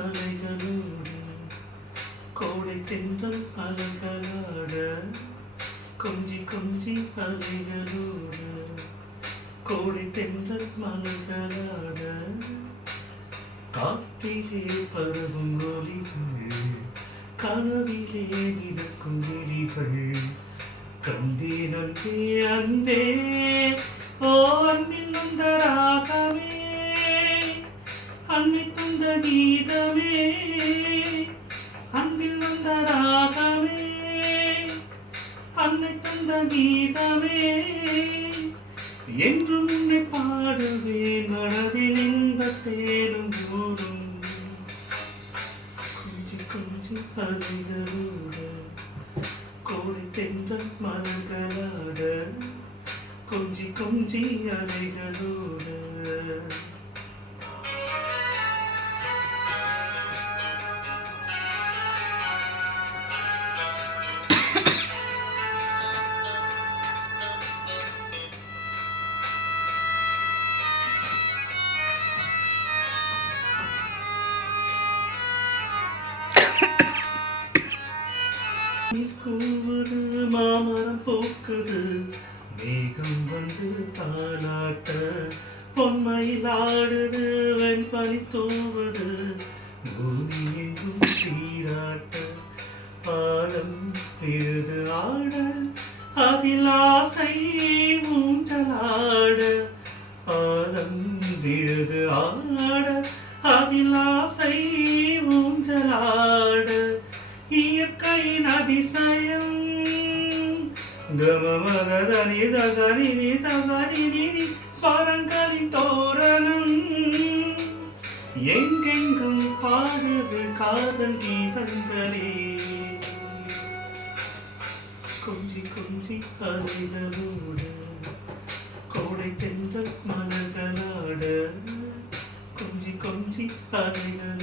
அலைகளோடு கோடை தென்றல் அலைகளாட கொஞ்சி கொஞ்சி அலைகளோடு கோடை தென்றல் மலைகளாட காற்றிலே பரவும் ஒலிகள் கனவிலே மிதக்கும் விழிகள் கண்டேன் அன்பே அன்பே ஓ அன்பில் வந்த ராகமே அன்னை தந்த கீதமே அன்பில் வந்த ராகமே அன்னை தந்த கீதமே என்றும் உன்னை பாடுவேன் மனதில் இன்பத்தேனும் ஊரும் கொஞ்சி கொஞ்சி அலைகளோடு கோடை தென்றல் மலர்களாட கொஞ்சி கொஞ்சி அலைகளோடு கூவுது மாமரம் போக்குது மேகம் வந்து தாளாட்ட பொன்மையில் ஆடுது வெண்பனி தூவுது பூமி எங்கும் சீராட்ட ஆழம் விழுது ஆட அதில் ஆசை ஊஞ்சலாட ஆழம் விழுது ஆட அதில் ஆசை ஊஞ்சலாட இயற்கையின் அதிசயம் கமமகதனி தசனி தசனி ஸ்வரங்களின் தோரணம் எங்கெங்கும் பாடுது காதல் கீதங்களே கொஞ்சி கொஞ்சி அலைகளோடு கோடை தென்றல் மலர்களாட கொஞ்சி கொஞ்சி அலைகள்